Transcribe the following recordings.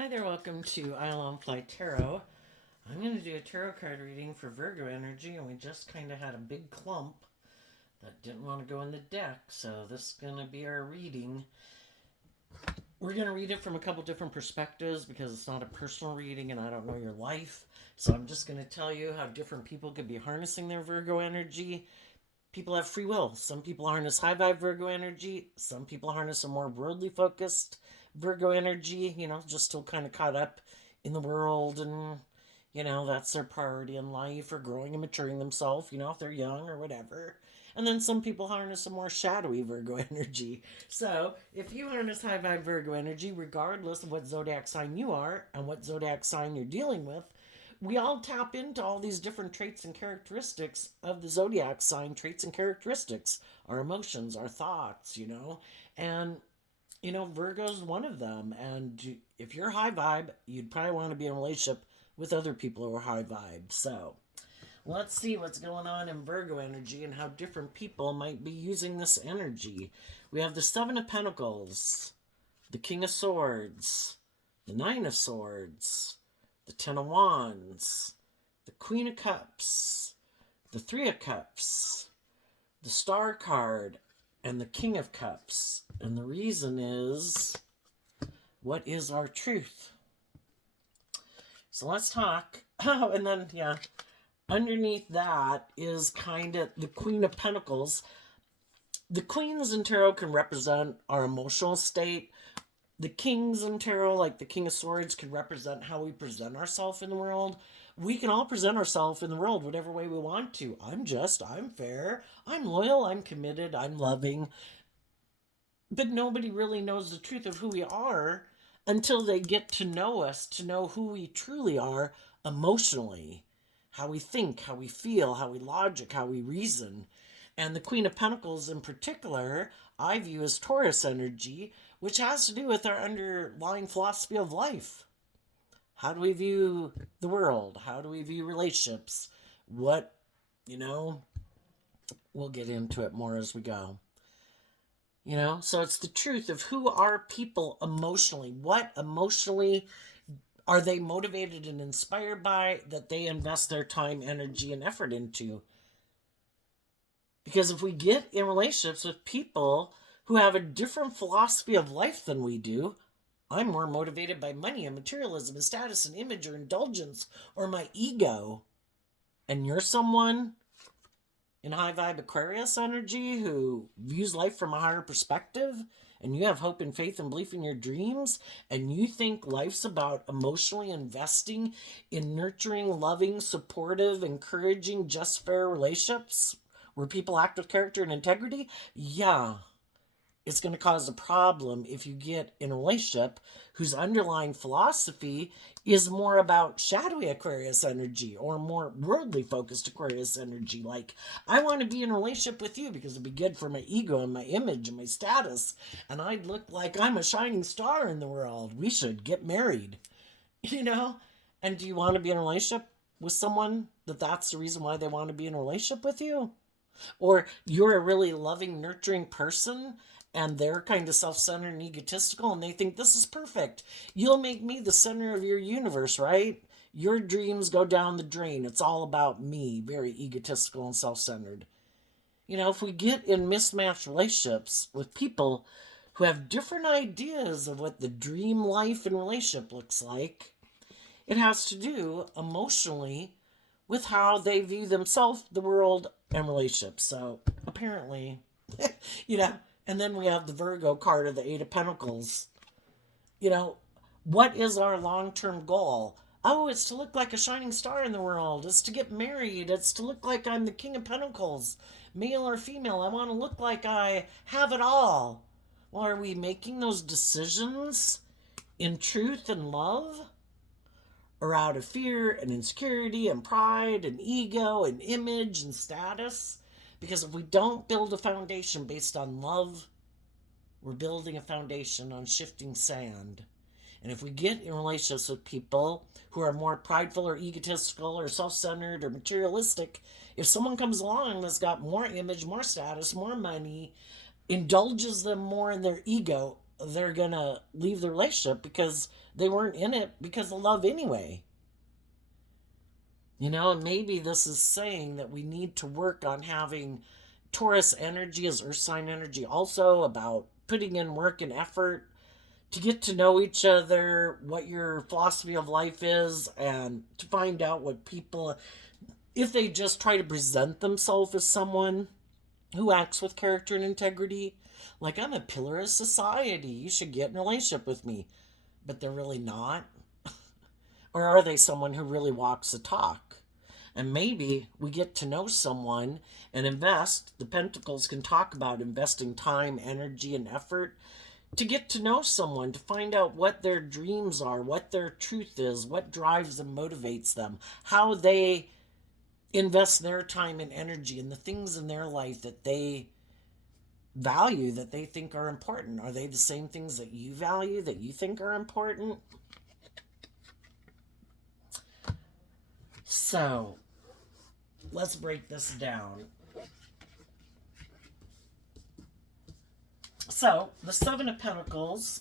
Hi there, welcome to Isle on Fly Tarot. I'm going to do a tarot card reading for Virgo energy, and we just kind of had a big clump that didn't want to go in the deck, so this is going to be our reading. We're going to read it from a couple different perspectives because it's not a personal reading and I don't know your life. So I'm just going to tell you how different people could be harnessing their Virgo energy. People have free will. Some people harness high vibe Virgo energy. Some people harness a more worldly focused Virgo energy, just still kind of caught up in the world and, that's their priority in life or growing and maturing themselves, if they're young or whatever. And then some people harness a more shadowy Virgo energy. So if you harness high vibe Virgo energy, regardless of what zodiac sign you are and what zodiac sign you're dealing with, we all tap into all these different traits and characteristics of the zodiac sign, traits and characteristics, our emotions, our thoughts, and Virgo's one of them. And if you're high vibe, you'd probably want to be in a relationship with other people who are high vibe. So let's see what's going on in Virgo energy and how different people might be using this energy. We have the Seven of Pentacles, the King of Swords, the Nine of Swords, the Ten of Wands, the Queen of Cups, the Three of Cups, the Star card, and the King of Cups. And the reason is, what is our truth? So let's talk. Oh, and then, underneath that is kind of the Queen of Pentacles. The Queens in tarot can represent our emotional state. The Kings in tarot, like the King of Swords, can represent how we present ourselves in the world. We can all present ourselves in the world whatever way we want to. I'm just, I'm fair, I'm loyal, I'm committed, I'm loving. But nobody really knows the truth of who we are until they get to know us, to know who we truly are emotionally. How we think, how we feel, how we logic, how we reason. And the Queen of Pentacles in particular, I view as Taurus energy, which has to do with our underlying philosophy of life. How do we view the world? How do we view relationships? What, we'll get into it more as we go. So it's the truth of who are people emotionally. What emotionally are they motivated and inspired by that they invest their time, energy, and effort into? Because if we get in relationships with people who have a different philosophy of life than we do, I'm more motivated by money and materialism and status and image or indulgence or my ego. And you're someone in high vibe Aquarius energy who views life from a higher perspective, and you have hope and faith and belief in your dreams, and you think life's about emotionally investing in nurturing, loving, supportive, encouraging, just fair relationships where people act with character and integrity, it's going to cause a problem if you get in a relationship whose underlying philosophy is more about shadowy Aquarius energy or more worldly focused Aquarius energy. Like, I want to be in a relationship with you because it'd be good for my ego and my image and my status, and I'd look like I'm a shining star in the world. We should get married, And do you want to be in a relationship with someone that's the reason why they want to be in a relationship with you? Or you're a really loving, nurturing person and they're kind of self-centered and egotistical and they think this is perfect. You'll make me the center of your universe, right? Your dreams go down the drain. It's all about me, very egotistical and self-centered. If we get in mismatched relationships with people who have different ideas of what the dream life and relationship looks like, it has to do emotionally with how they view themselves, the world, and relationships. So apparently, and then we have the Virgo card of the Eight of Pentacles. What is our long-term goal? Oh, it's to look like a shining star in the world. It's to get married. It's to look like I'm the King of Pentacles, male or female. I want to look like I have it all. Well, are we making those decisions in truth and love? Or out of fear and insecurity and pride and ego and image and status? Because if we don't build a foundation based on love, we're building a foundation on shifting sand. And if we get in relationships with people who are more prideful or egotistical or self-centered or materialistic, if someone comes along that's got more image, more status, more money, indulges them more in their ego, they're going to leave the relationship because they weren't in it because of love anyway. And maybe this is saying that we need to work on having Taurus energy as Earth sign energy, also about putting in work and effort to get to know each other, what your philosophy of life is, and to find out what people, if they just try to present themselves as someone who acts with character and integrity, like I'm a pillar of society, you should get in a relationship with me, but they're really not. Or are they someone who really walks the talk? And maybe we get to know someone and invest. The Pentacles can talk about investing time, energy, and effort to get to know someone, to find out what their dreams are, what their truth is, what drives and motivates them, how they invest their time and energy in the things in their life that they value, that they think are important. Are they the same things that you value, that you think are important? So, let's break this down. So, the Seven of Pentacles,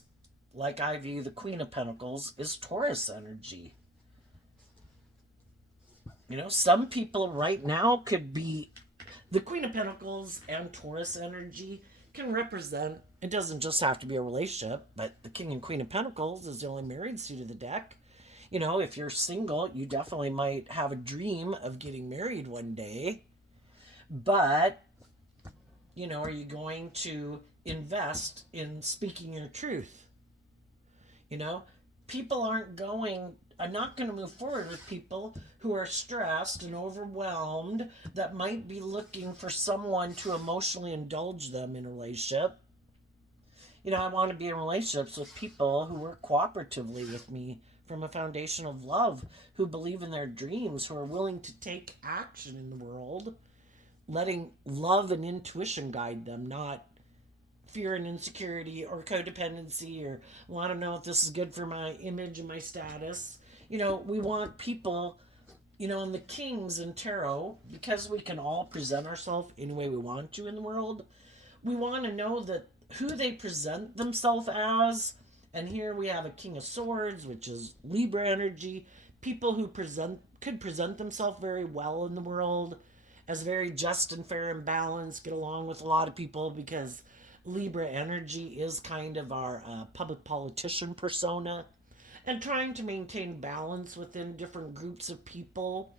like I view the Queen of Pentacles, is Taurus energy. Some people right now could be the Queen of Pentacles, and Taurus energy can represent, it doesn't just have to be a relationship, but the King and Queen of Pentacles is the only married suit of the deck. If you're single, you definitely might have a dream of getting married one day. But, are you going to invest in speaking your truth? People I'm not going to move forward with people who are stressed and overwhelmed, that might be looking for someone to emotionally indulge them in a relationship. I want to be in relationships with people who work cooperatively with me from a foundation of love, who believe in their dreams, who are willing to take action in the world, letting love and intuition guide them, not fear and insecurity or codependency, or want to know if this is good for my image and my status. We want people, in the Kings and Tarot, because we can all present ourselves any way we want to in the world, we want to know that who they present themselves as. And here we have a King of Swords, which is Libra energy. People who could present themselves very well in the world as very just and fair and balanced, get along with a lot of people, because Libra energy is kind of our public politician persona, and trying to maintain balance within different groups of people,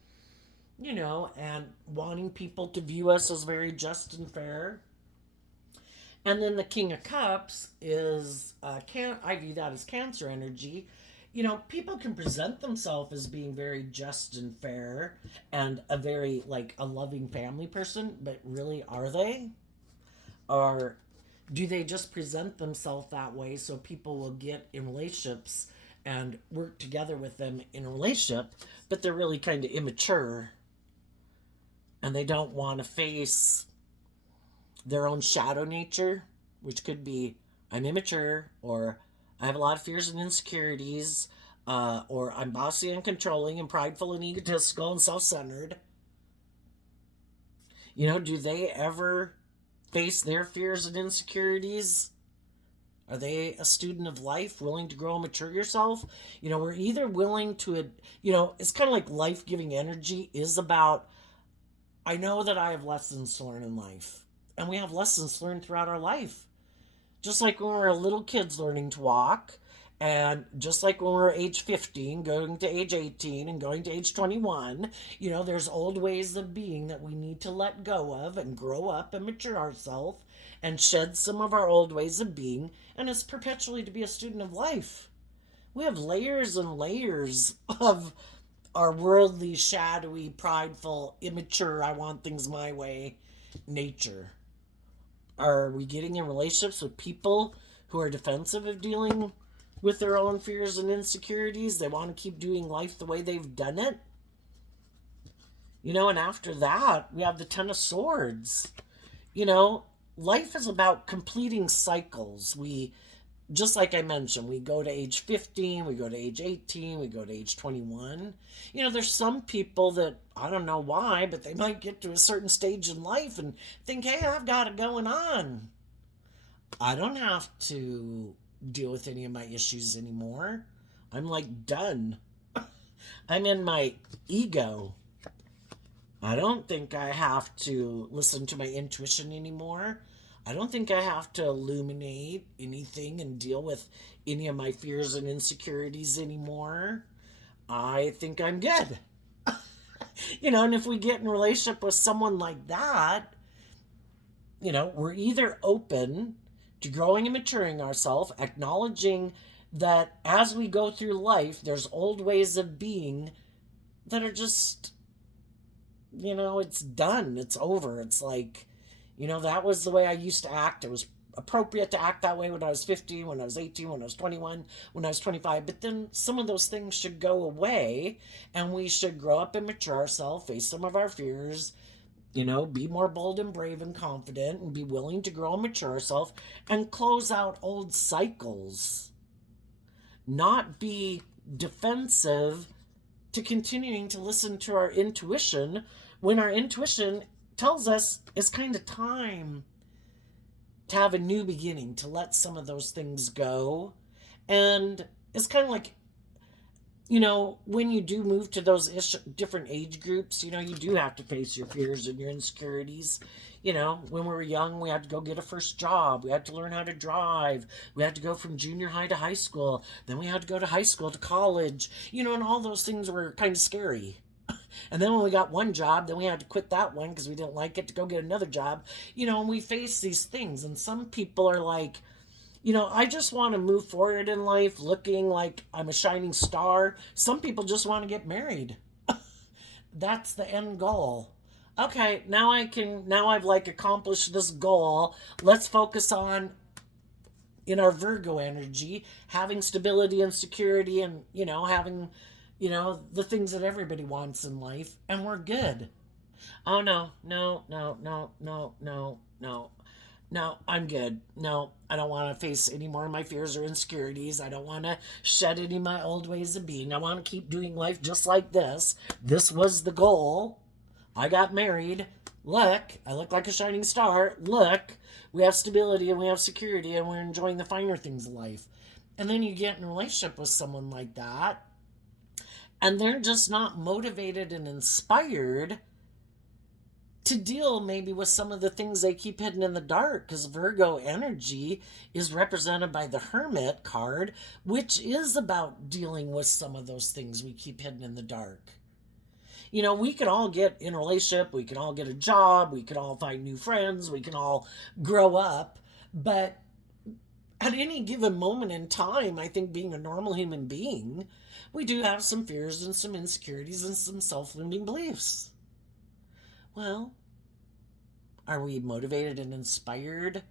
and wanting people to view us as very just and fair. And then the King of Cups is, I view that as Cancer energy. People can present themselves as being very just and fair and a very, a loving family person, but really, are they? Or do they just present themselves that way so people will get in relationships and work together with them in a relationship, but they're really kind of immature and they don't want to face their own shadow nature, which could be I'm immature, or I have a lot of fears and insecurities, or I'm bossy and controlling and prideful and egotistical and self-centered. Do they ever face their fears and insecurities? Are they a student of life, willing to grow and mature yourself? We're either willing to, it's kind of like life-giving energy is about, I know that I have lessons to learn in life. And we have lessons learned throughout our life. Just like when we were little kids learning to walk, and just like when we were age 15, going to age 18, and going to age 21, there's old ways of being that we need to let go of and grow up and mature ourselves and shed some of our old ways of being. And it's perpetually to be a student of life. We have layers and layers of our worldly, shadowy, prideful, immature, I want things my way nature. Are we getting in relationships with people who are defensive of dealing with their own fears and insecurities? They want to keep doing life the way they've done it. And after that, we have the Ten of Swords. Life is about completing cycles. Just like I mentioned, we go to age 15, we go to age 18, we go to age 21. There's some people that, I don't know why, but they might get to a certain stage in life and think, hey, I've got it going on. I don't have to deal with any of my issues anymore. I'm like done. I'm in my ego. I don't think I have to listen to my intuition anymore. I don't think I have to illuminate anything and deal with any of my fears and insecurities anymore. I think I'm good. And if we get in a relationship with someone like that, we're either open to growing and maturing ourselves, acknowledging that as we go through life, there's old ways of being that are just, it's done. It's over. It's like, that was the way I used to act. It was appropriate to act that way when I was 50, when I was 18, when I was 21, when I was 25. But then some of those things should go away and we should grow up and mature ourselves, face some of our fears, be more bold and brave and confident and be willing to grow and mature ourselves and close out old cycles. Not be defensive to continuing to listen to our intuition when our intuition tells us it's kind of time to have a new beginning, to let some of those things go. And it's kind of like, when you do move to those different age groups, you do have to face your fears and your insecurities. When we were young, we had to go get a first job. We had to learn how to drive. We had to go from junior high to high school. Then we had to go to high school to college, and all those things were kind of scary. And then when we got one job, then we had to quit that one because we didn't like it to go get another job. And we face these things. And some people are like, I just want to move forward in life looking like I'm a shining star. Some people just want to get married. That's the end goal. Okay, now I've like accomplished this goal. Let's focus on, in our Virgo energy, having stability and security and, having, the things that everybody wants in life, and we're good. Oh, no, no, no, no, no, no, no. No, I'm good. No, I don't want to face any more of my fears or insecurities. I don't want to shed any of my old ways of being. I want to keep doing life just like this. This was the goal. I got married. Look, I look like a shining star. Look, we have stability and we have security and we're enjoying the finer things of life. And then you get in a relationship with someone like that, and they're just not motivated and inspired to deal maybe with some of the things they keep hidden in the dark, because Virgo energy is represented by the Hermit card, which is about dealing with some of those things we keep hidden in the dark. We can all get in a relationship, we can all get a job, we can all find new friends, we can all grow up, but at any given moment in time, I think being a normal human being, we do have some fears and some insecurities and some self-limiting beliefs. Well, are we motivated and inspired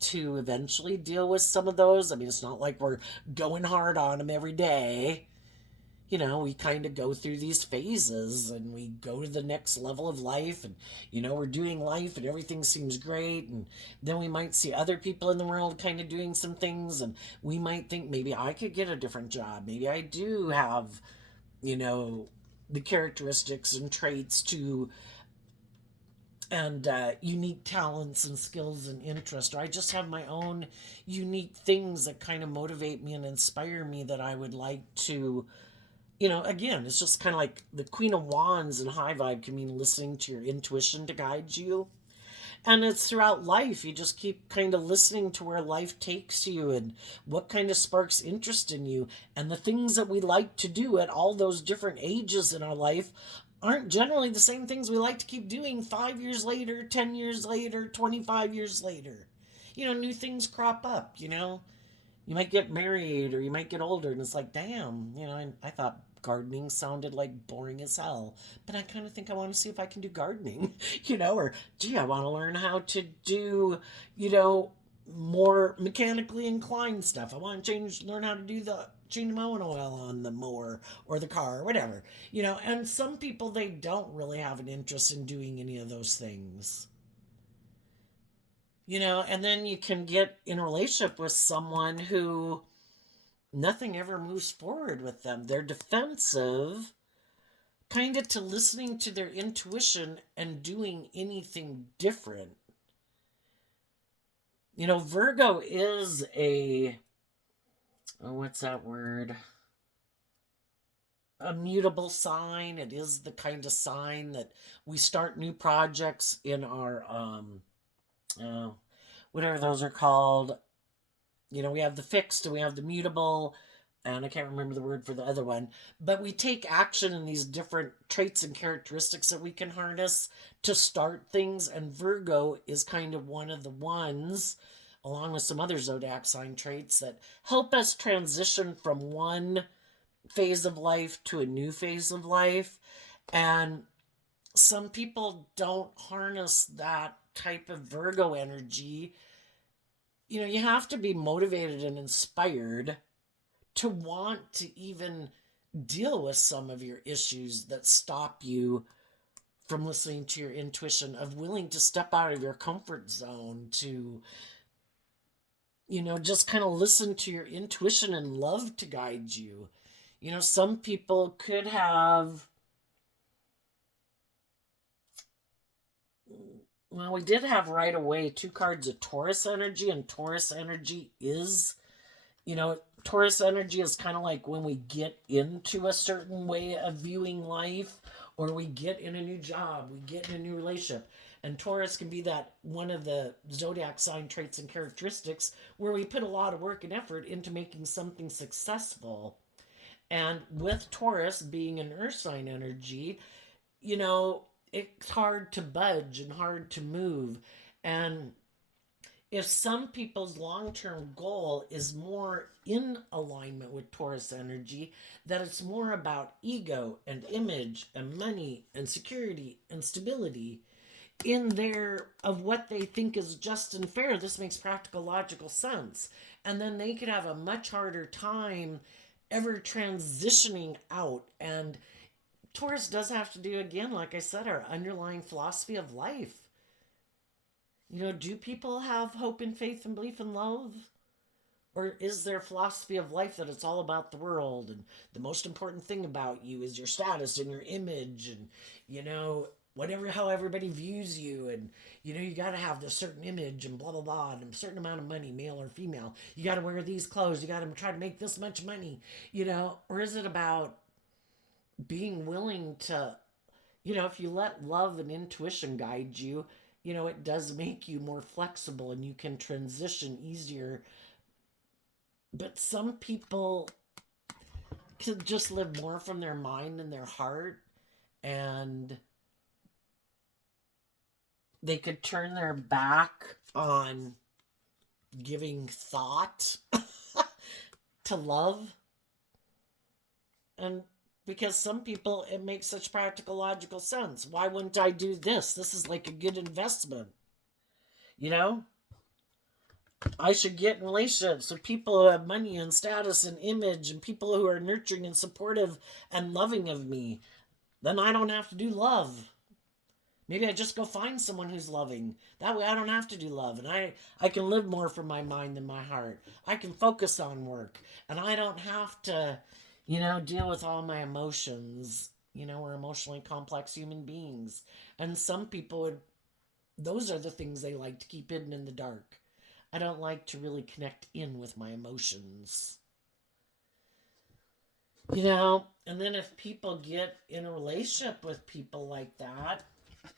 to eventually deal with some of those? I mean, it's not like we're going hard on them every day. We kind of go through these phases and we go to the next level of life, and, we're doing life and everything seems great. And then we might see other people in the world kind of doing some things, and we might think maybe I could get a different job. Maybe I do have, the characteristics and traits to and unique talents and skills and interests, or I just have my own unique things that kind of motivate me and inspire me that I would like to, again, it's just kind of like the Queen of Wands and high vibe can mean listening to your intuition to guide you. And it's throughout life, you just keep kind of listening to where life takes you and what kind of sparks interest in you. And the things that we like to do at all those different ages in our life aren't generally the same things we like to keep doing 5 years later, 10 years later, 25 years later. New things crop up, You might get married or you might get older, and it's like, damn, I thought gardening sounded like boring as hell, but I kind of think I want to see if I can do gardening, or gee, I want to learn how to do, more mechanically inclined stuff. I want to learn how to do change mowing oil on the mower or the car or whatever, and some people, they don't really have an interest in doing any of those things. And then you can get in a relationship with someone who nothing ever moves forward with them. They're defensive, kind of to listening to their intuition and doing anything different. Virgo is a oh, what's that word? A mutable sign. It is the kind of sign that we start new projects in our uh, whatever those are called. We have the fixed and we have the mutable, and I can't remember the word for the other one, but we take action in these different traits and characteristics that we can harness to start things. And Virgo is kind of one of the ones, along with some other zodiac sign traits, that help us transition from one phase of life to a new phase of life. And some people don't harness that type of Virgo energy. You have to be motivated and inspired to want to even deal with some of your issues that stop you from listening to your intuition, of willing to step out of your comfort zone, to just kind of listen to your intuition and love to guide you. Some people could have, well, we did have right away two cards of Taurus energy, and Taurus energy is, Taurus energy is kind of like when we get into a certain way of viewing life, or we get in a new job, we get in a new relationship. And Taurus can be that one of the zodiac sign traits and characteristics where we put a lot of work and effort into making something successful. And with Taurus being an earth sign energy, it's hard to budge and hard to move. And if some people's long term goal is more in alignment with Taurus energy, that it's more about ego and image and money and security and stability in there of what they think is just and fair, this makes practical, logical sense. And then they could have a much harder time ever transitioning out. And Taurus does have to do, again, like I said, our underlying philosophy of life. Do people have hope and faith and belief and love? Or is their philosophy of life that it's all about the world, and the most important thing about you is your status and your image, and, whatever, how everybody views you, and, you got to have this certain image and blah, blah, blah, and a certain amount of money, male or female. You got to wear these clothes. You got to try to make this much money, or is it about being willing to, if you let love and intuition guide you, it does make you more flexible and you can transition easier. But some people could just live more from their mind and their heart, and they could turn their back on giving thought to love. And because some people, it makes such practical, logical sense. Why wouldn't I do this? This is like a good investment. I should get in relationships with people who have money and status and image, and people who are nurturing and supportive and loving of me. Then I don't have to do love. Maybe I just go find someone who's loving. That way I don't have to do love. And I can live more from my mind than my heart. I can focus on work. And I don't have to, deal with all my emotions. We're emotionally complex human beings. And some people would, those are the things they like to keep hidden in the dark. I don't like to really connect in with my emotions. And then if people get in a relationship with people like that,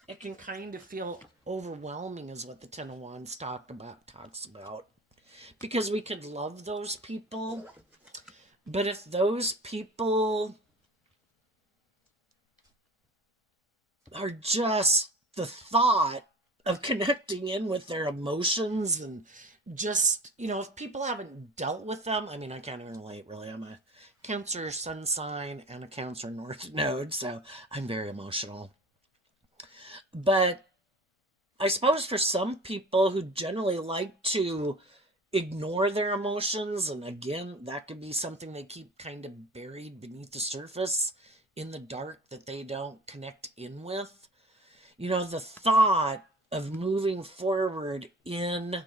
it can kind of feel overwhelming, is what the Ten of Wands talks about. Because we could love those people, but if those people are just the thought of connecting in with their emotions, and just, if people haven't dealt with them, I mean, I can't even relate, really. I'm a Cancer sun sign and a Cancer North Node, so I'm very emotional. But I suppose for some people who generally like to ignore their emotions, and again, that could be something they keep kind of buried beneath the surface in the dark that they don't connect in with. The thought of moving forward in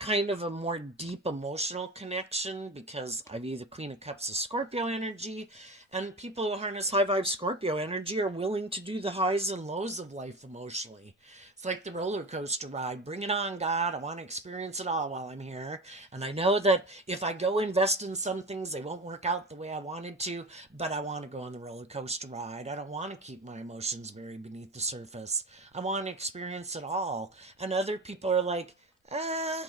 kind of a more deep emotional connection, because I've the Queen of Cups of Scorpio energy, and people who harness high vibe Scorpio energy are willing to do the highs and lows of life emotionally. It's like the roller coaster ride. Bring it on, God. I want to experience it all while I'm here. And I know that if I go invest in some things, they won't work out the way I wanted to, but I want to go on the roller coaster ride. I don't want to keep my emotions buried beneath the surface. I want to experience it all. And other people are like, eh.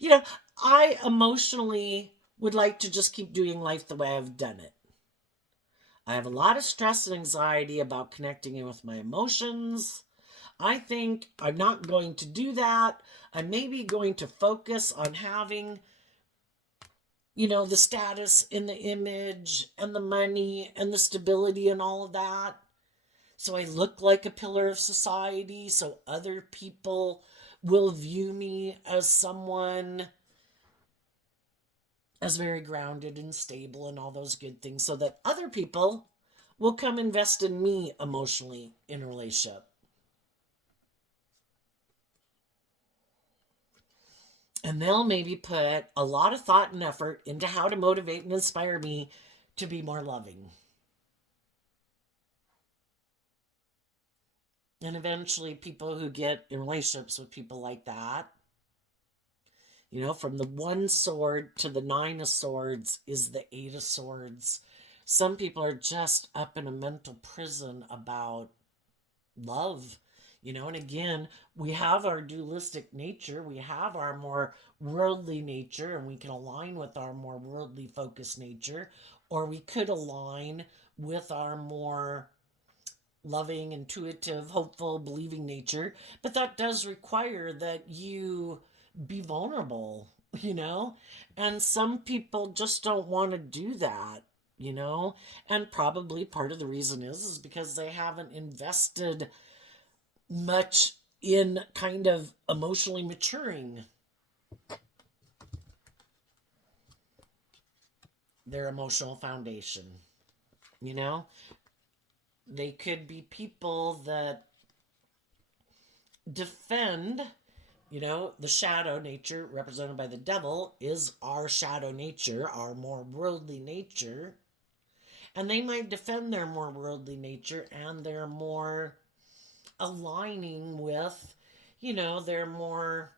You know, I emotionally would like to just keep doing life the way I've done it. I have a lot of stress and anxiety about connecting in with my emotions. I think I'm not going to do that. I'm maybe going to focus on having, the status in the image and the money and the stability and all of that. So I look like a pillar of society so other people will view me as someone as very grounded and stable and all those good things so that other people will come invest in me emotionally in a relationship. And they'll maybe put a lot of thought and effort into how to motivate and inspire me to be more loving. And eventually, people who get in relationships with people like that, from the one sword to the nine of swords is the eight of swords. Some people are just up in a mental prison about love. And again, we have our dualistic nature, we have our more worldly nature, and we can align with our more worldly focused nature, or we could align with our more loving, intuitive, hopeful, believing nature. But that does require that you be vulnerable, and some people just don't want to do that. And probably part of the reason is because they haven't invested much in kind of emotionally maturing their emotional foundation. You know, they could be people that defend, the shadow nature represented by the devil is our shadow nature, our more worldly nature. And they might defend their more worldly nature and their more aligning with, their more,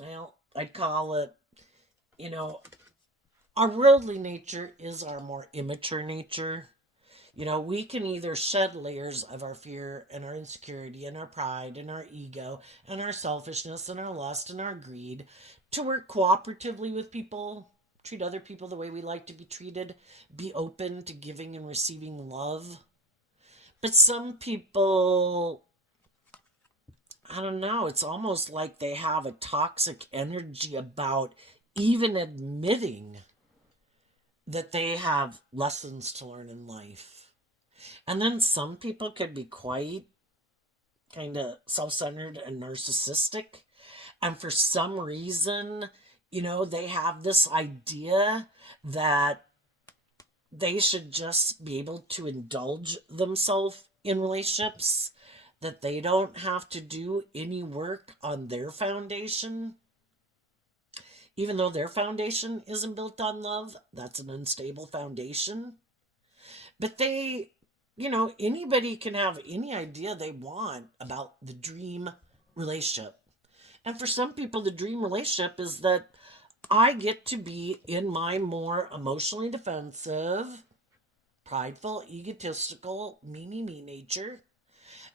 well, I'd call it, you know, our worldly nature is our more immature nature. We can either shed layers of our fear and our insecurity and our pride and our ego and our selfishness and our lust and our greed to work cooperatively with people, treat other people the way we like to be treated, be open to giving and receiving love. But some people, I don't know, it's almost like they have a toxic energy about even admitting that they have lessons to learn in life. And then some people could be quite kind of self centered and narcissistic. And for some reason, they have this idea that they should just be able to indulge themselves in relationships, that they don't have to do any work on their foundation. Even though their foundation isn't built on love, that's an unstable foundation. But anybody can have any idea they want about the dream relationship. And for some people, the dream relationship is that I get to be in my more emotionally defensive, prideful, egotistical, me nature.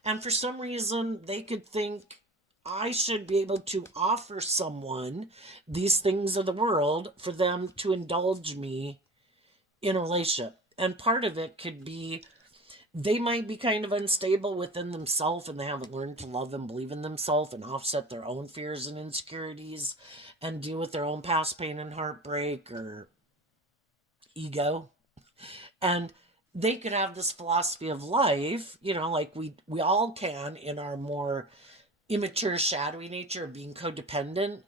And for some reason, they could think I should be able to offer someone these things of the world for them to indulge me in a relationship. And part of it could be they might be kind of unstable within themselves and they haven't learned to love and believe in themselves and offset their own fears and insecurities and deal with their own past pain and heartbreak or ego. And they could have this philosophy of life, like we all can in our more immature, shadowy nature of being codependent.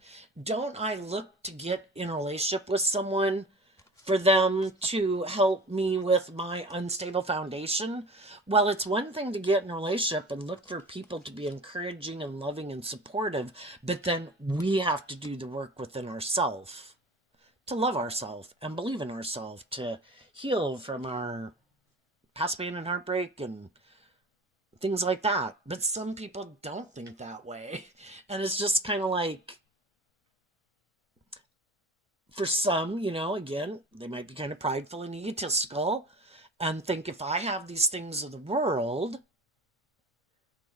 Don't I look to get in a relationship with someone for them to help me with my unstable foundation? Well, it's one thing to get in a relationship and look for people to be encouraging and loving and supportive, but then we have to do the work within ourselves to love ourselves and believe in ourselves, to heal from our past pain and heartbreak and things like that. But some people don't think that way. And it's just kind of like, for some, again, they might be kind of prideful and egotistical and think if I have these things of the world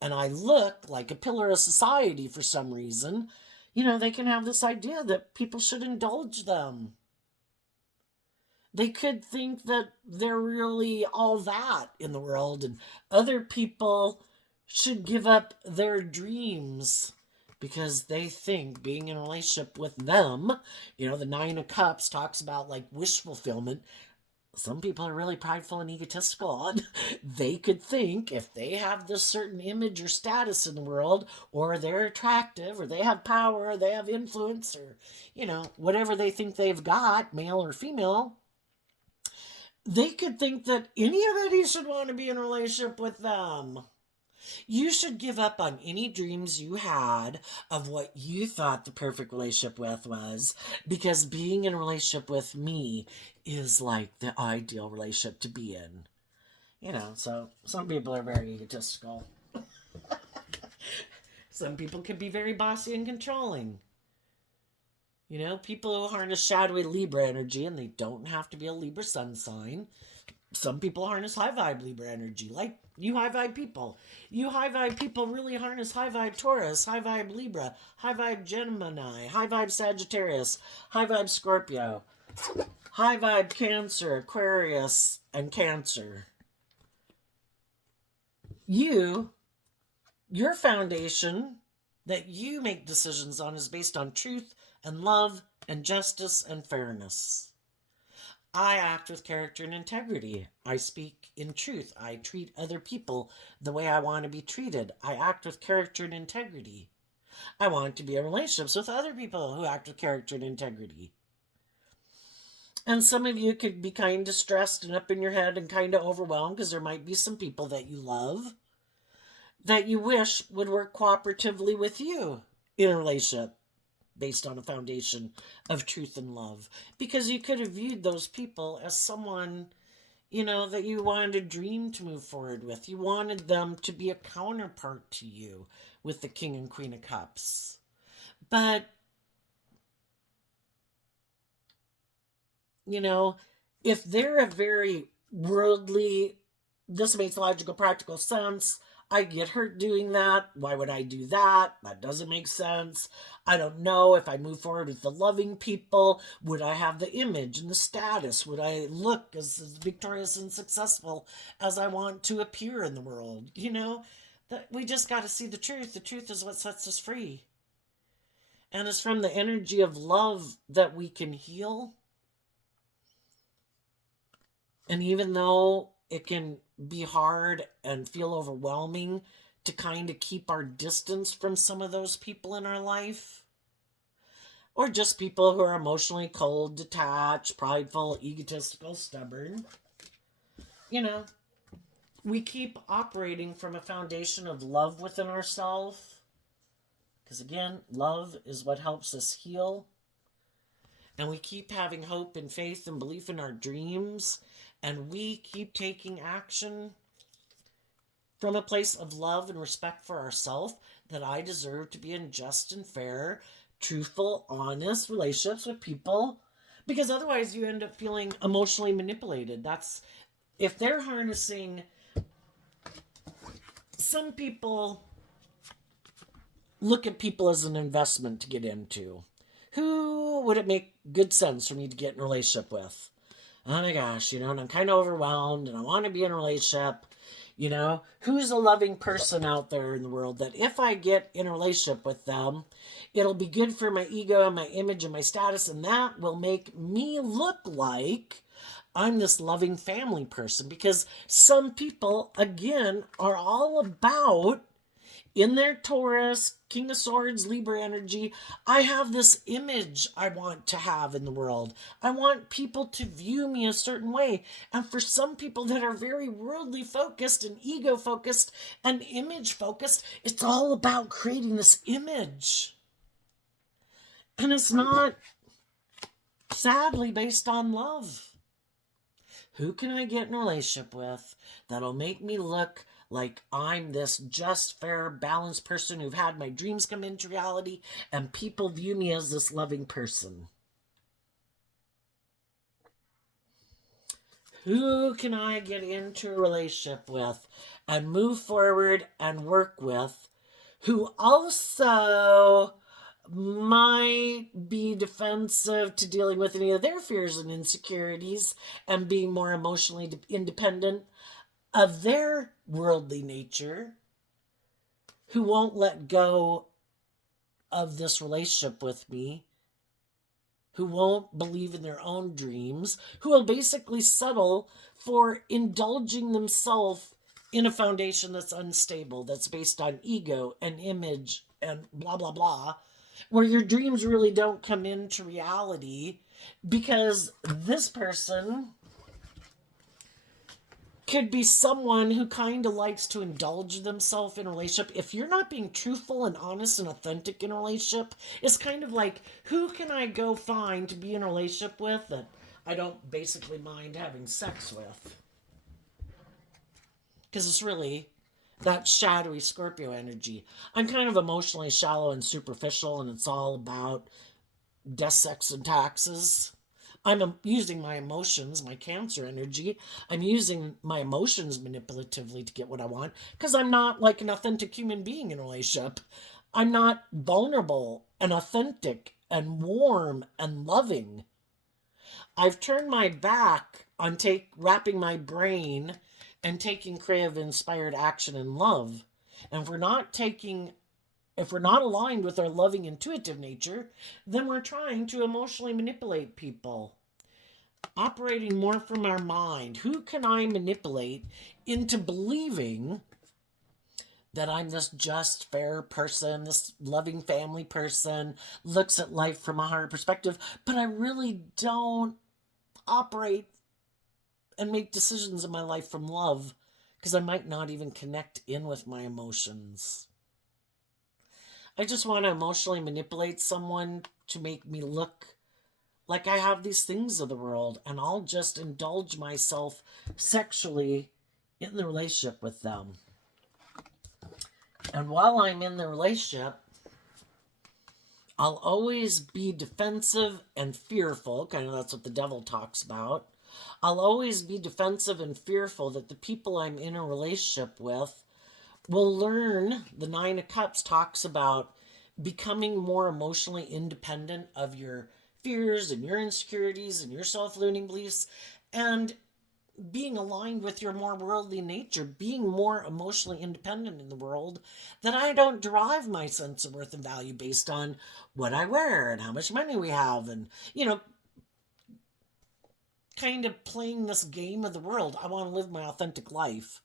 and I look like a pillar of society for some reason, they can have this idea that people should indulge them. They could think that they're really all that in the world and other people should give up their dreams because they think being in a relationship with them, the Nine of Cups talks about like wish fulfillment. Some people are really prideful and egotistical. They could think if they have this certain image or status in the world, or they're attractive, or they have power, or they have influence, or, whatever they think they've got, male or female, they could think that anybody should want to be in a relationship with them. You should give up on any dreams you had of what you thought the perfect relationship with was, because being in a relationship with me is like the ideal relationship to be in. So some people are very egotistical. Some people can be very bossy and controlling. People who harness shadowy Libra energy, and they don't have to be a Libra sun sign. Some people harness high vibe Libra energy, like you high vibe people. You high vibe people really harness high vibe Taurus, high vibe Libra, high vibe Gemini, high vibe Sagittarius, high vibe Scorpio, high vibe Cancer, Aquarius, and Cancer. Your foundation that you make decisions on is based on truth and love and justice and fairness. I act with character and integrity. I speak in truth. I treat other people the way I want to be treated. I act with character and integrity. I want to be in relationships with other people who act with character and integrity. And some of you could be kind of stressed and up in your head and kind of overwhelmed because there might be some people that you love that you wish would work cooperatively with you in a relationship based on a foundation of truth and love. Because you could have viewed those people as someone, that you wanted a dream to move forward with. You wanted them to be a counterpart to you with the King and Queen of Cups. But, if they're a very worldly, this makes logical, practical sense, I get hurt doing that. Why would I do that? That doesn't make sense. I don't know if I move forward with the loving people. Would I have the image and the status? Would I look as victorious and successful as I want to appear in the world? That we just got to see the truth. The truth is what sets us free. And it's from the energy of love that we can heal. And even though it can be hard and feel overwhelming to kind of keep our distance from some of those people in our life, or just people who are emotionally cold, detached, prideful, egotistical, stubborn, we keep operating from a foundation of love within ourselves. Because again, love is what helps us heal. And we keep having hope and faith and belief in our dreams. And we keep taking action from a place of love and respect for ourselves, that I deserve to be in just and fair, truthful, honest relationships with people. Because otherwise you end up feeling emotionally manipulated. That's, if they're harnessing, some people look at people as an investment to get into. Who would it make good sense for me to get in a relationship with? Oh my gosh, and I'm kind of overwhelmed and I want to be in a relationship. Who's a loving person out there in the world that if I get in a relationship with them, it'll be good for my ego and my image and my status, and that will make me look like I'm this loving family person. Because some people, again, are all about, in their Taurus, King of Swords, Libra energy, I have this image I want to have in the world. I want people to view me a certain way. And for some people that are very worldly focused and ego focused and image focused, it's all about creating this image. And it's not, sadly, based on love. Who can I get in a relationship with that'll make me look like I'm this just, fair, balanced person who've had my dreams come into reality and people view me as this loving person? Who can I get into a relationship with and move forward and work with who also might be defensive to dealing with any of their fears and insecurities and being more emotionally independent of their worldly nature, who won't let go of this relationship with me, who won't believe in their own dreams, who will basically settle for indulging themselves in a foundation that's unstable, that's based on ego and image and blah, blah, blah, where your dreams really don't come into reality because this person could be someone who kind of likes to indulge themselves in a relationship. If you're not being truthful and honest and authentic in a relationship, it's kind of like, who can I go find to be in a relationship with that I don't basically mind having sex with? Because it's really that shadowy Scorpio energy. I'm kind of emotionally shallow and superficial, and it's all about death, sex, and taxes. I'm using my emotions, my Cancer energy. I'm using my emotions manipulatively to get what I want because I'm not like an authentic human being in a relationship. I'm not vulnerable and authentic and warm and loving. I've turned my back on wrapping my brain and taking creative inspired action in love. And if we're not aligned with our loving intuitive nature, then we're trying to emotionally manipulate people. Operating more from our mind. Who can I manipulate into believing that I'm this just, fair person, this loving family person, looks at life from a higher perspective, but I really don't operate and make decisions in my life from love because I might not even connect in with my emotions. I just want to emotionally manipulate someone to make me look like I have these things of the world, and I'll just indulge myself sexually in the relationship with them. And while I'm in the relationship, I'll always be defensive and fearful. Kind of that's what the devil talks about. I'll always be defensive and fearful that the people I'm in a relationship with will learn. The Nine of Cups talks about becoming more emotionally independent of your fears and your insecurities and your self-limiting beliefs, and being aligned with your more worldly nature, being more emotionally independent in the world, that I don't derive my sense of worth and value based on what I wear and how much money we have, and kind of playing this game of the world. I want to live my authentic life.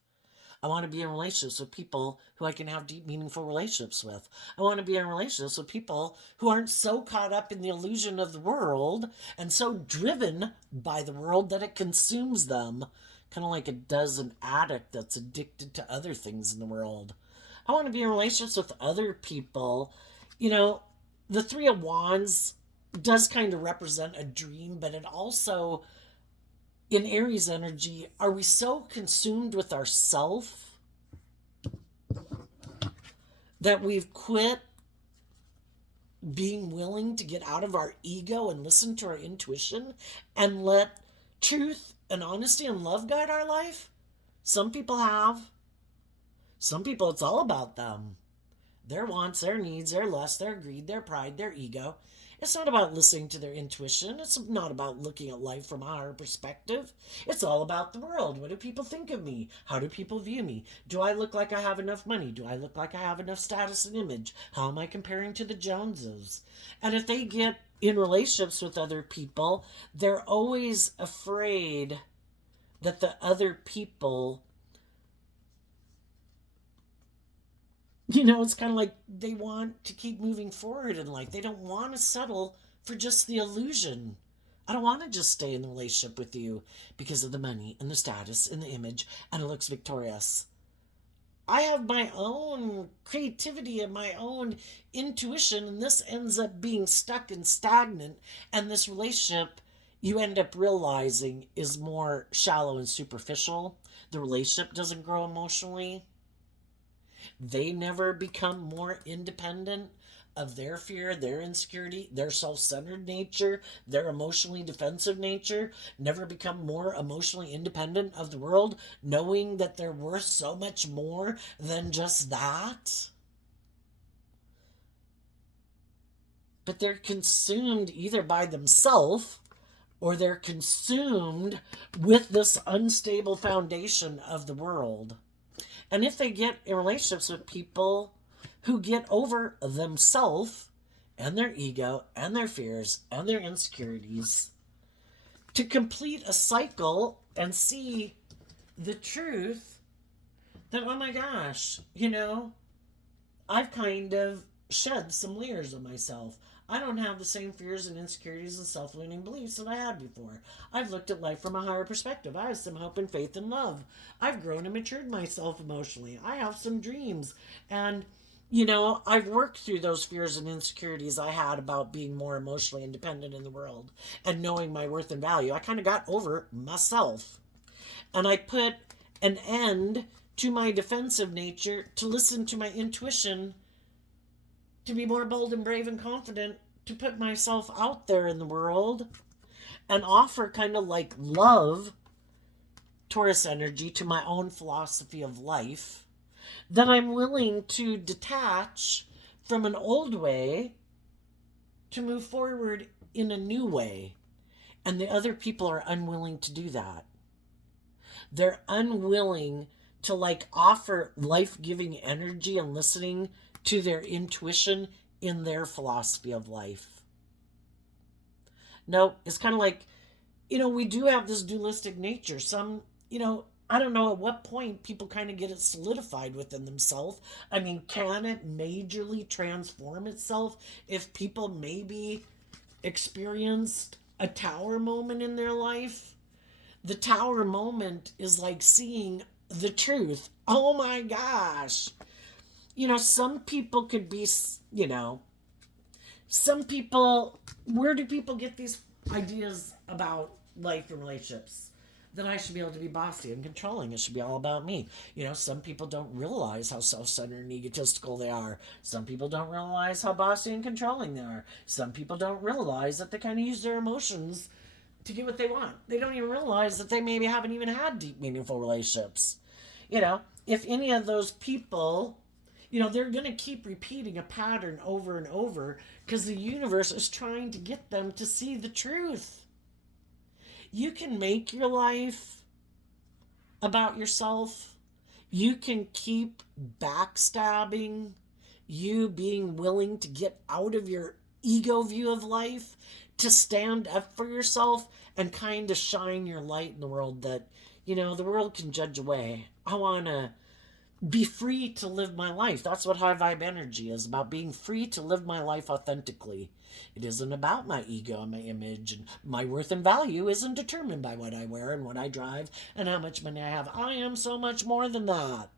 I want to be in relationships with people who I can have deep, meaningful relationships with. I want to be in relationships with people who aren't so caught up in the illusion of the world and so driven by the world that it consumes them, kind of like it does an addict that's addicted to other things in the world. I want to be in relationships with other people. The Three of Wands does kind of represent a dream, but it also, in Aries energy, are we so consumed with ourself that we've quit being willing to get out of our ego and listen to our intuition and let truth and honesty and love guide our life? Some people have. Some people, it's all about them. Their wants, their needs, their lust, their greed, their pride, their ego. It's not about listening to their intuition. It's not about looking at life from a higher perspective. It's all about the world. What do people think of me? How do people view me? Do I look like I have enough money? Do I look like I have enough status and image? How am I comparing to the Joneses? And if they get in relationships with other people, they're always afraid that the other people, it's kind of like they want to keep moving forward in life. They don't want to settle for just the illusion. I don't want to just stay in the relationship with you because of the money and the status and the image and it looks victorious. I have my own creativity and my own intuition, and this ends up being stuck and stagnant, and this relationship you end up realizing is more shallow and superficial. The relationship doesn't grow emotionally. They never become more independent of their fear, their insecurity, their self centered nature, their emotionally defensive nature, never become more emotionally independent of the world, knowing that they're worth so much more than just that. But they're consumed either by themselves or they're consumed with this unstable foundation of the world. And if they get in relationships with people who get over themselves and their ego and their fears and their insecurities to complete a cycle and see the truth that, oh my gosh, I've kind of shed some layers of myself. I don't have the same fears and insecurities and self limiting beliefs that I had before. I've looked at life from a higher perspective. I have some hope and faith and love. I've grown and matured myself emotionally. I have some dreams. And, I've worked through those fears and insecurities I had about being more emotionally independent in the world and knowing my worth and value. I kind of got over myself. And I put an end to my defensive nature to listen to my intuition, to be more bold and brave and confident, to put myself out there in the world and offer kind of like love, Taurus energy, to my own philosophy of life, that I'm willing to detach from an old way to move forward in a new way. And the other people are unwilling to do that. They're unwilling to offer life-giving energy and listening to their intuition in their philosophy of life. No, it's kind of like, we do have this dualistic nature. Some, I don't know at what point people kind of get it solidified within themselves. I mean, can it majorly transform itself if people maybe experienced a tower moment in their life? The tower moment is like seeing the truth. Oh my gosh. Some people could be, some people, where do people get these ideas about life and relationships? That I should be able to be bossy and controlling. It should be all about me. Some people don't realize how self-centered and egotistical they are. Some people don't realize how bossy and controlling they are. Some people don't realize that they kind of use their emotions to get what they want. They don't even realize that they maybe haven't even had deep, meaningful relationships. If any of those people, they're going to keep repeating a pattern over and over because the universe is trying to get them to see the truth. You can make your life about yourself. You can keep backstabbing, you being willing to get out of your ego view of life, to stand up for yourself and kind of shine your light in the world that, the world can judge away. I want to be free to live my life. That's what high vibe energy is about, being free to live my life authentically. It isn't about my ego and my image, and my worth and value isn't determined by what I wear and what I drive and how much money I have. I am so much more than that.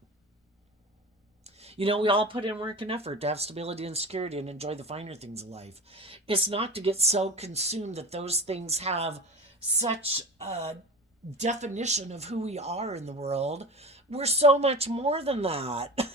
We all put in work and effort to have stability and security and enjoy the finer things of life. It's not to get so consumed that those things have such a definition of who we are in the world. We're so much more than that.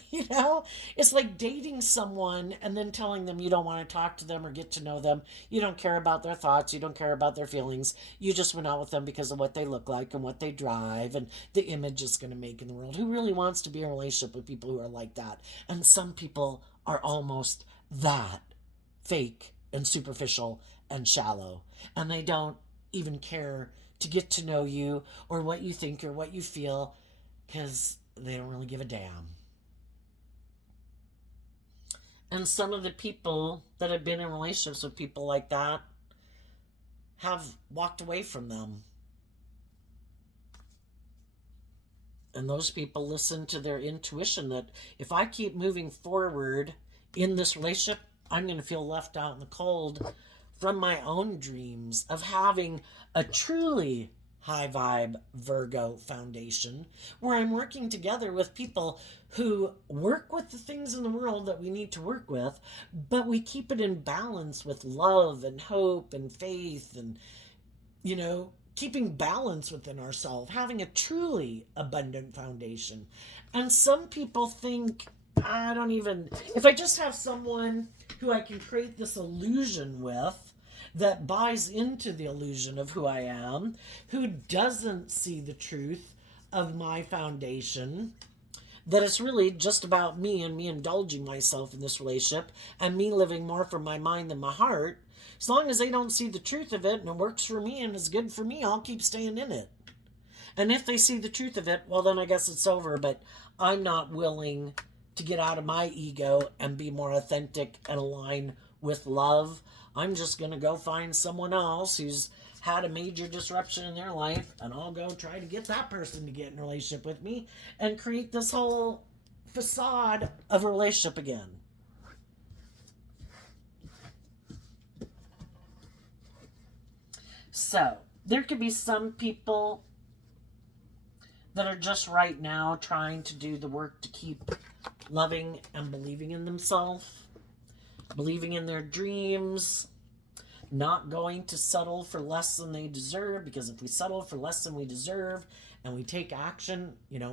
It's like dating someone and then telling them you don't want to talk to them or get to know them. You don't care about their thoughts. You don't care about their feelings. You just went out with them because of what they look like and what they drive and the image it's going to make in the world. Who really wants to be in a relationship with people who are like that? And some people are almost that, fake and superficial and shallow. And they don't even care to get to know you or what you think or what you feel, because they don't really give a damn. And some of the people that have been in relationships with people like that have walked away from them. And those people listen to their intuition that if I keep moving forward in this relationship, I'm going to feel left out in the cold from my own dreams of having a truly high vibe Virgo foundation where I'm working together with people who work with the things in the world that we need to work with, but we keep it in balance with love and hope and faith and keeping balance within ourselves, having a truly abundant foundation. And some people think, I don't even, if I just have someone who I can create this illusion with that buys into the illusion of who I am, who doesn't see the truth of my foundation, that it's really just about me and me indulging myself in this relationship and me living more from my mind than my heart. As long as they don't see the truth of it and it works for me and is good for me, I'll keep staying in it. And if they see the truth of it, well, then I guess it's over. But I'm not willing to get out of my ego and be more authentic and align with love. I'm just going to go find someone else who's had a major disruption in their life, and I'll go try to get that person to get in a relationship with me and create this whole facade of a relationship again. So, there could be some people that are just right now trying to do the work to keep loving and believing in themselves, believing in their dreams, not going to settle for less than they deserve, because if we settle for less than we deserve and we take action,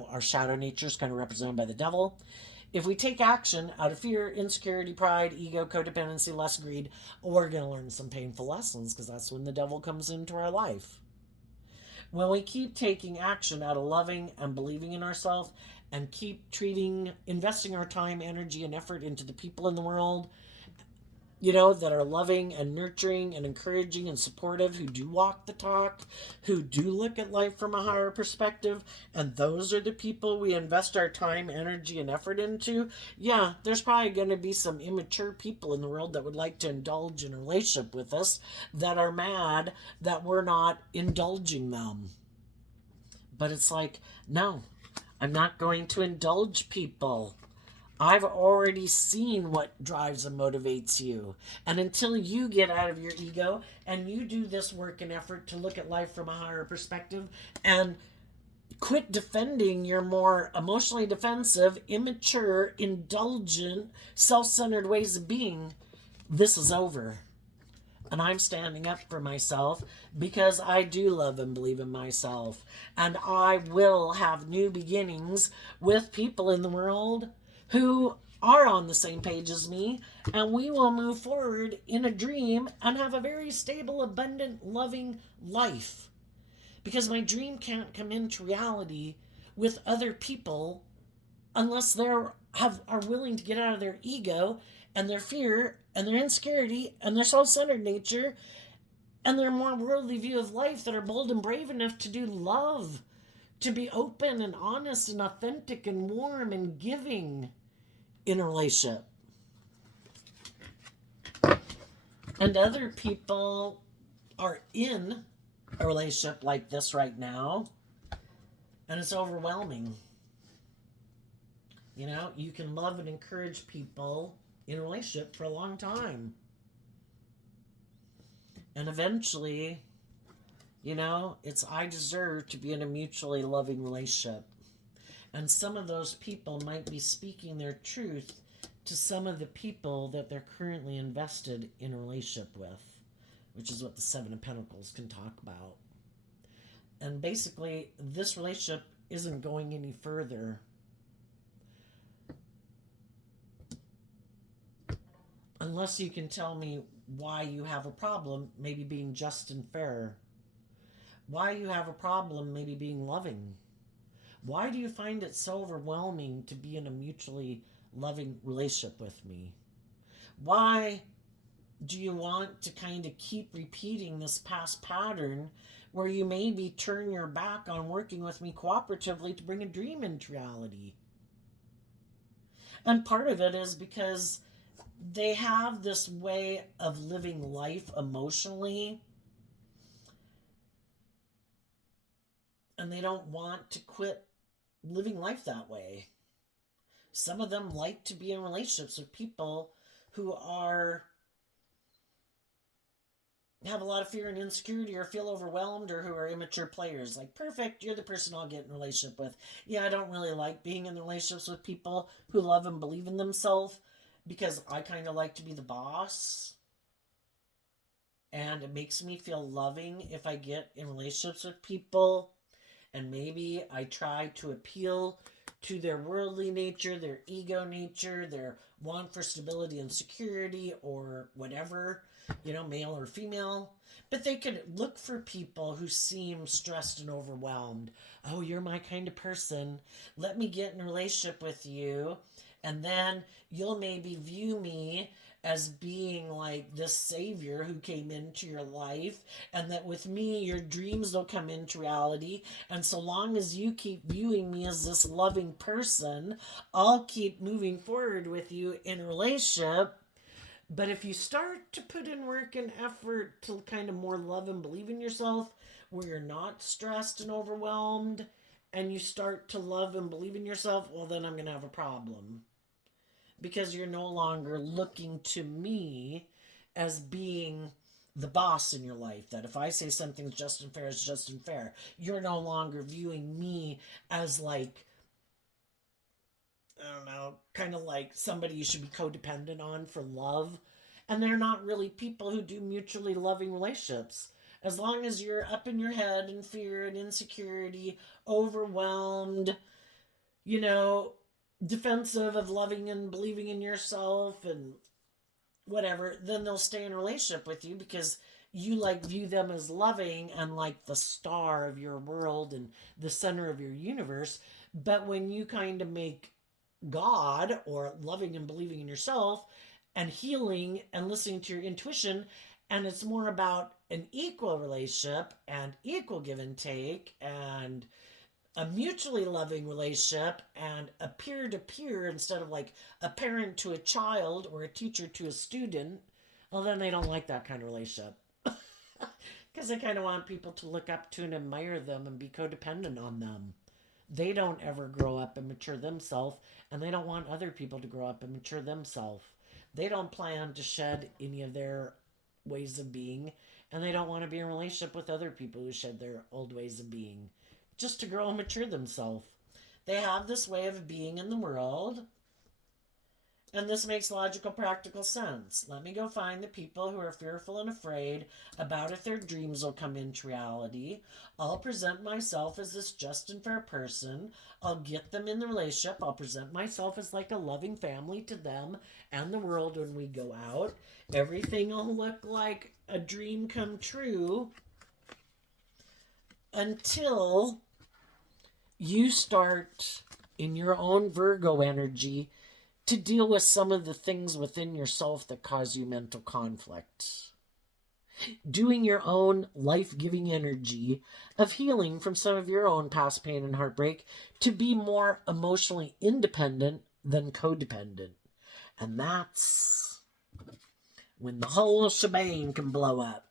our shadow nature is kind of represented by the devil. If we take action out of fear, insecurity, pride, ego, codependency, lust, greed, we're going to learn some painful lessons, because that's when the devil comes into our life. When we keep taking action out of loving and believing in ourselves and keep investing our time, energy, and effort into the people in the world, that are loving and nurturing and encouraging and supportive, who do walk the talk, who do look at life from a higher perspective, and those are the people we invest our time, energy, and effort into. Yeah, there's probably going to be some immature people in the world that would like to indulge in a relationship with us that are mad that we're not indulging them. But it's like, no, I'm not going to indulge people. I've already seen what drives and motivates you. And until you get out of your ego and you do this work and effort to look at life from a higher perspective and quit defending your more emotionally defensive, immature, indulgent, self centered ways of being, this is over. And I'm standing up for myself because I do love and believe in myself. And I will have new beginnings with people in the world who are on the same page as me. And we will move forward in a dream and have a very stable, abundant, loving life. Because my dream can't come into reality with other people unless are willing to get out of their ego and their fear and their insecurity and their self-centered nature and their more worldly view of life, that are bold and brave enough to do love, to be open and honest and authentic and warm and giving in a relationship. And other people are in a relationship like this right now, and it's overwhelming. You can love and encourage people in a relationship for a long time. And eventually, it's I deserve to be in a mutually loving relationship. And some of those people might be speaking their truth to some of the people that they're currently invested in a relationship with, which is what the Seven of Pentacles can talk about. And basically, this relationship isn't going any further unless you can tell me why you have a problem, maybe being just and fair. Why you have a problem, maybe being loving. Why do you find it so overwhelming to be in a mutually loving relationship with me? Why do you want to kind of keep repeating this past pattern where you maybe turn your back on working with me cooperatively to bring a dream into reality? And part of it is because they have this way of living life emotionally, and they don't want to quit living life that way. Some of them like to be in relationships with people who have a lot of fear and insecurity, or feel overwhelmed, or who are immature players. Like, perfect, you're the person I'll get in a relationship with. Yeah, I don't really like being in relationships with people who love and believe in themselves, because I kind of like to be the boss. and it makes me feel loving if I get in relationships with people, and maybe I try to appeal to their worldly nature, their ego nature, their want for stability and security, or whatever, male or female. But they could look for people who seem stressed and overwhelmed. Oh, you're my kind of person. Let me get in a relationship with you. And then you'll maybe view me as being like this savior who came into your life, and that with me your dreams will come into reality, and so long as you keep viewing me as this loving person, I'll keep moving forward with you in a relationship. But if you start to put in work and effort to kind of more love and believe in yourself, where you're not stressed and overwhelmed, and you start to love and believe in yourself, well, then I'm going to have a problem, because you're no longer looking to me as being the boss in your life. That if I say something's just and fair, it's just and fair. You're no longer viewing me as like, I don't know, kind of like somebody you should be codependent on for love. And they're not really people who do mutually loving relationships. As long as you're up in your head in fear and insecurity, overwhelmed, you know, defensive of loving and believing in yourself and whatever, then they'll stay in a relationship with you because you like view them as loving and like the star of your world and the center of your universe. But when you kind of make God or loving and believing in yourself and healing and listening to your intuition, and it's more about an equal relationship and equal give and take and a mutually loving relationship and a peer to peer instead of like a parent to a child or a teacher to a student, well, then they don't like that kind of relationship. Because they kind of want people to look up to and admire them and be codependent on them. They don't ever grow up and mature themselves, and they don't want other people to grow up and mature themselves. They don't plan to shed any of their ways of being, and they don't want to be in a relationship with other people who shed their old ways of being just to grow and mature themselves. They have this way of being in the world, and this makes logical, practical sense. Let me go find the people who are fearful and afraid about if their dreams will come into reality. I'll present myself as this just and fair person. I'll get them in the relationship. I'll present myself as like a loving family to them and the world when we go out. Everything will look like a dream come true until you start in your own Virgo energy to deal with some of the things within yourself that cause you mental conflict. Doing your own life giving energy of healing from some of your own past pain and heartbreak to be more emotionally independent than codependent. And that's when the whole shebang can blow up.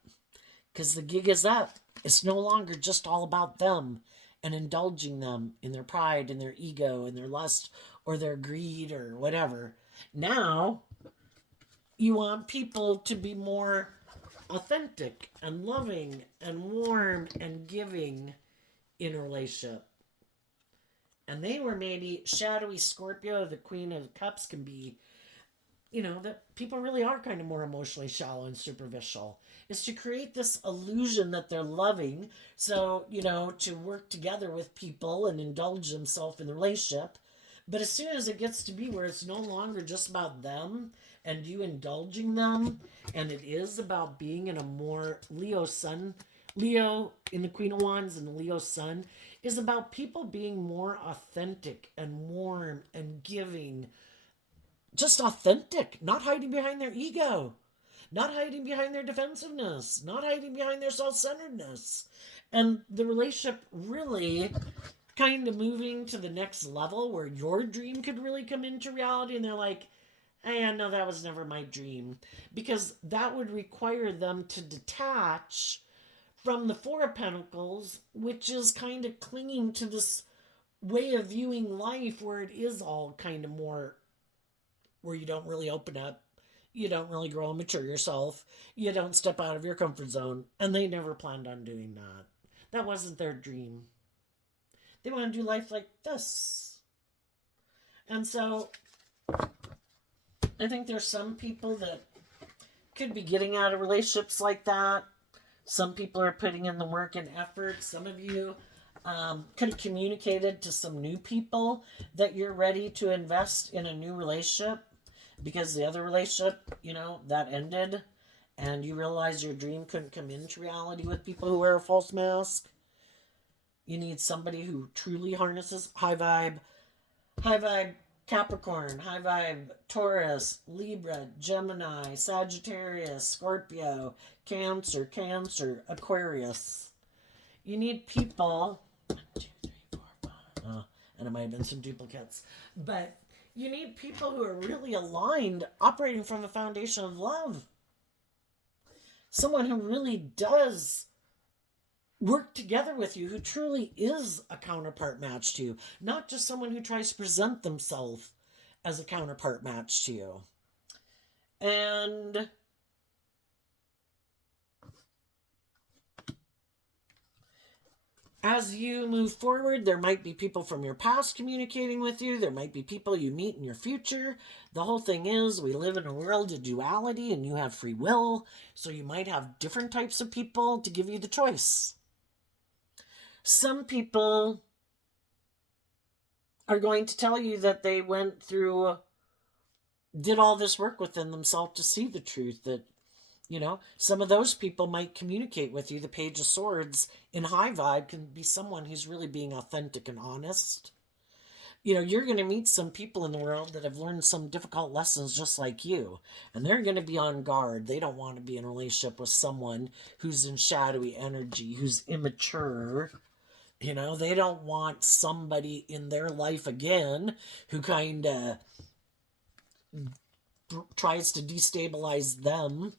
Because the gig is up. It's no longer just all about them and indulging them in their pride and their ego and their lust or their greed or whatever. Now, you want people to be more authentic and loving and warm and giving in a relationship. And they were maybe shadowy Scorpio, the Queen of Cups can be, that people really are kind of more emotionally shallow and superficial, is to create this illusion that they're loving. So, to work together with people and indulge themselves in the relationship. But as soon as it gets to be where it's no longer just about them and you indulging them, and it is about being in a more Leo in the Queen of Wands and the Leo Sun is about people being more authentic and warm and giving, just authentic, not hiding behind their ego, not hiding behind their defensiveness, not hiding behind their self-centeredness. And the relationship really kind of moving to the next level where your dream could really come into reality, and they're like, hey, no, that was never my dream. Because that would require them to detach from the Four of Pentacles, which is kind of clinging to this way of viewing life where it is all kind of more where you don't really open up, you don't really grow and mature yourself, you don't step out of your comfort zone, and they never planned on doing that. That wasn't their dream. They want to do life like this. And so I think there's some people that could be getting out of relationships like that. Some people are putting in the work and effort. Some of you could have communicated to some new people that you're ready to invest in a new relationship because the other relationship, that ended, and you realize your dream couldn't come into reality with people who wear a false mask. You need somebody who truly harnesses high vibe Capricorn, high vibe Taurus, Libra, Gemini, Sagittarius, Scorpio, Cancer, Aquarius. You need people. 1, 2, 3, 4, 5. And it might have been some duplicates. But you need people who are really aligned, operating from a foundation of love. Someone who really does work together with you, who truly is a counterpart match to you, not just someone who tries to present themselves as a counterpart match to you. And as you move forward, there might be people from your past communicating with you. There might be people you meet in your future. The whole thing is, we live in a world of duality, and you have free will, so you might have different types of people to give you the choice. Some people are going to tell you that they did all this work within themselves to see the truth, that, some of those people might communicate with you. The Page of Swords in high vibe can be someone who's really being authentic and honest. You're going to meet some people in the world that have learned some difficult lessons just like you, and they're going to be on guard. They don't want to be in a relationship with someone who's in shadowy energy, who's immature. They don't want somebody in their life again who kind of tries to destabilize them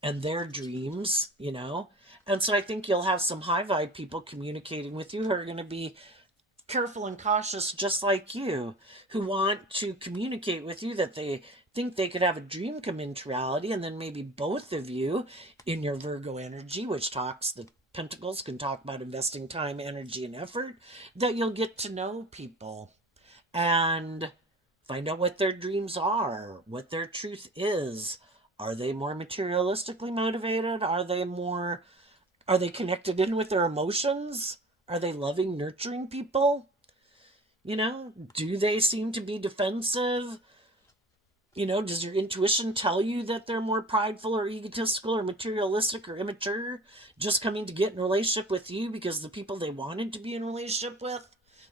and their dreams, And so I think you'll have some high vibe people communicating with you who are going to be careful and cautious just like you, who want to communicate with you that they think they could have a dream come into reality, and then maybe both of you in your Virgo energy, which talks the Pentacles can talk about investing time, energy, and effort, that you'll get to know people and find out what their dreams are, what their truth is. Are they more materialistically motivated? Are they connected in with their emotions? Are they loving, nurturing people? Do they seem to be defensive? Does your intuition tell you that they're more prideful or egotistical or materialistic or immature, just coming to get in a relationship with you because the people they wanted to be in a relationship with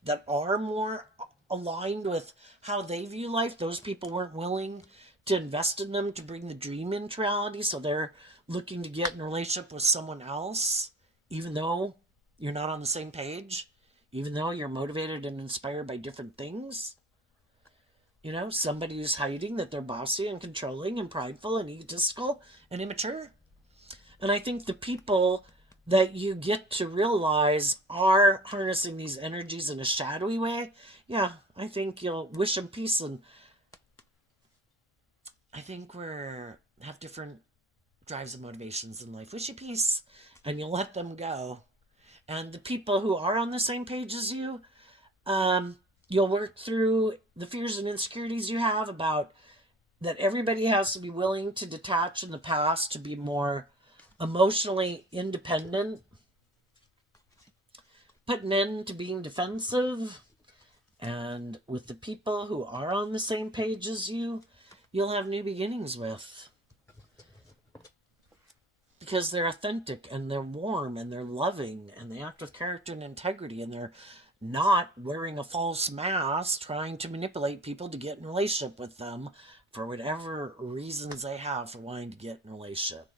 that are more aligned with how they view life, those people weren't willing to invest in them to bring the dream into reality, so they're looking to get in a relationship with someone else, even though you're not on the same page, even though you're motivated and inspired by different things? Somebody who's hiding that they're bossy and controlling and prideful and egotistical and immature. And I think the people that you get to realize are harnessing these energies in a shadowy way, yeah, I think you'll wish them peace. And I think we're have different drives and motivations in life. Wish you peace, and you'll let them go. And the people who are on the same page as you, you'll work through the fears and insecurities you have about that everybody has to be willing to detach in the past to be more emotionally independent, put an end to being defensive. And with the people who are on the same page as you, you'll have new beginnings with. Because they're authentic and they're warm and they're loving and they act with character and integrity, and they're not wearing a false mask trying to manipulate people to get in a relationship with them for whatever reasons they have for wanting to get in a relationship.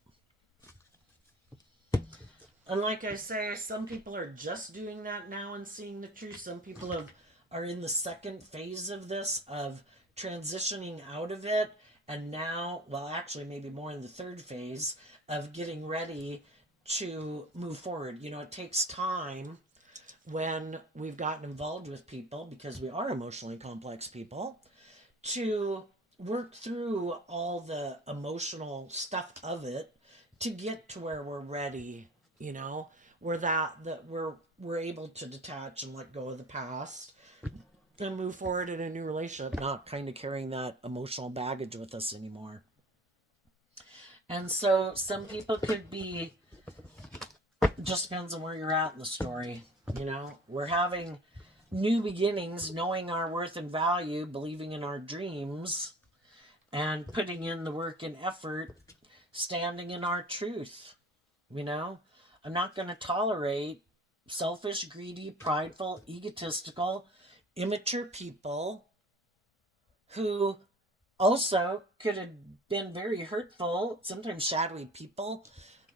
And like I say, some people are just doing that now and seeing the truth. Some people are in the second phase of this, of transitioning out of it, and now, well, actually maybe more in the third phase of getting ready to move forward. It takes time when we've gotten involved with people, because we are emotionally complex people, to work through all the emotional stuff of it to get to where we're ready, where that we're able to detach and let go of the past and move forward in a new relationship, not kind of carrying that emotional baggage with us anymore. And so some people could be, just depends on where you're at in the story. You know, we're having new beginnings, knowing our worth and value, believing in our dreams, and putting in the work and effort, standing in our truth. You know, I'm not going to tolerate selfish, greedy, prideful, egotistical, immature people who also could have been very hurtful, sometimes shadowy people.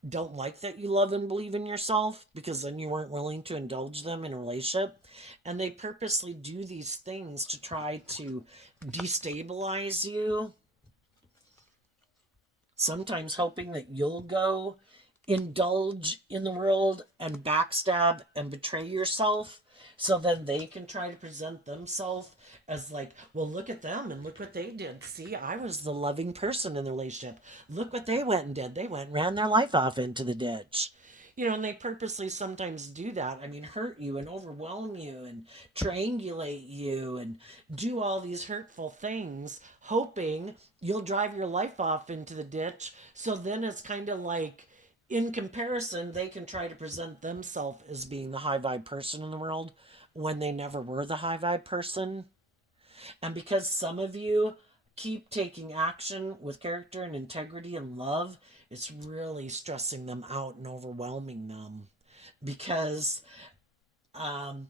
Don't like that you love and believe in yourself because then you weren't willing to indulge them in a relationship. And they purposely do these things to try to destabilize you, sometimes hoping that you'll go indulge in the world and backstab and betray yourself so then they can try to present themselves as like, well, look at them and look what they did. See, I was the loving person in the relationship. Look what they went and did. They went and ran their life off into the ditch. You know, and they purposely sometimes do that. I mean, hurt you and overwhelm you and triangulate you and do all these hurtful things, hoping you'll drive your life off into the ditch. So then it's kind of like, in comparison, they can try to present themselves as being the high vibe person in the world when they never were the high vibe person. And because some of you keep taking action with character and integrity and love, it's really stressing them out and overwhelming them. Because, um,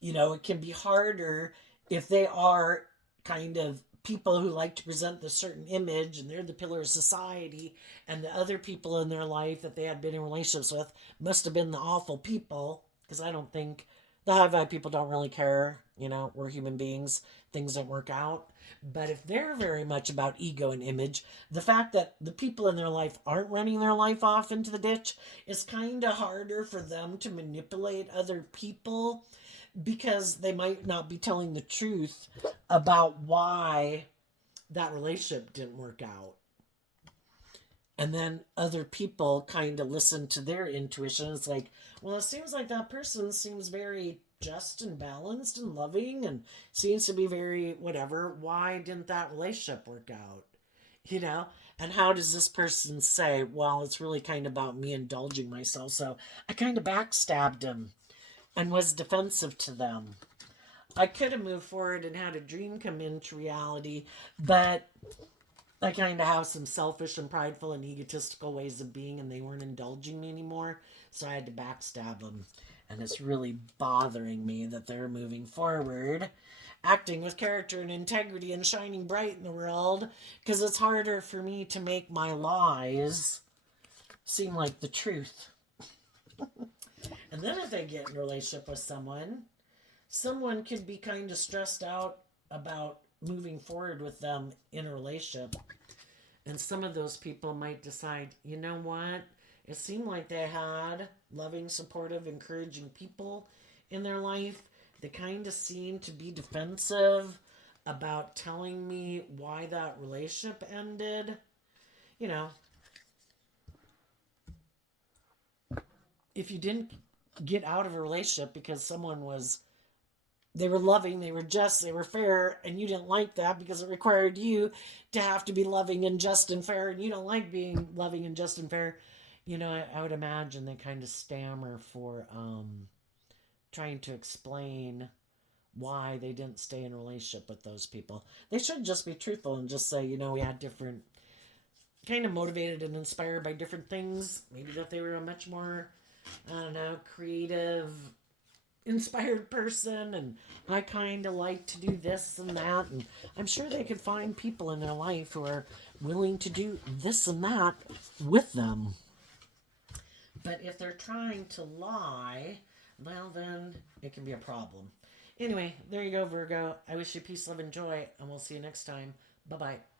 you know, it can be harder if they are kind of people who like to present this certain image and they're the pillar of society, and the other people in their life that they had been in relationships with must have been the awful people, because I don't think the high vibe people don't really care. You know, we're human beings, things don't work out. But if they're very much about ego and image, the fact that the people in their life aren't running their life off into the ditch is kind of harder for them to manipulate other people, because they might not be telling the truth about why that relationship didn't work out. And then other people kind of listen to their intuition. It's like, well, it seems like that person seems very just and balanced and loving and seems to be very whatever. Why didn't that relationship work out? You know? And how does this person say, well, it's really kind of about me indulging myself. So I kind of backstabbed him and was defensive to them. I could have moved forward and had a dream come into reality, but I kind of have some selfish and prideful and egotistical ways of being, and they weren't indulging me anymore, so I had to backstab them. And it's really bothering me that they're moving forward, acting with character and integrity and shining bright in the world, because it's harder for me to make my lies seem like the truth. And then if they get in a relationship with someone could be kind of stressed out about moving forward with them in a relationship. And some of those people might decide, you know what? It seemed like they had loving, supportive, encouraging people in their life. They kind of seemed to be defensive about telling me why that relationship ended. You know, if you didn't get out of a relationship because someone was, they were loving, they were just, they were fair, and you didn't like that because it required you to have to be loving and just and fair, and you don't like being loving and just and fair. You know, I would imagine they kind of stammer for trying to explain why they didn't stay in a relationship with those people. They should just be truthful and just say, you know, we had different, kind of motivated and inspired by different things. Maybe that they were a much more, I don't know, creative, inspired person, and I kind of like to do this and that, and I'm sure they could find people in their life who are willing to do this and that with them. But if they're trying to lie, well, then it can be a problem. Anyway, there you go, Virgo. I wish you peace, love, and joy, and we'll see you next time. Bye bye.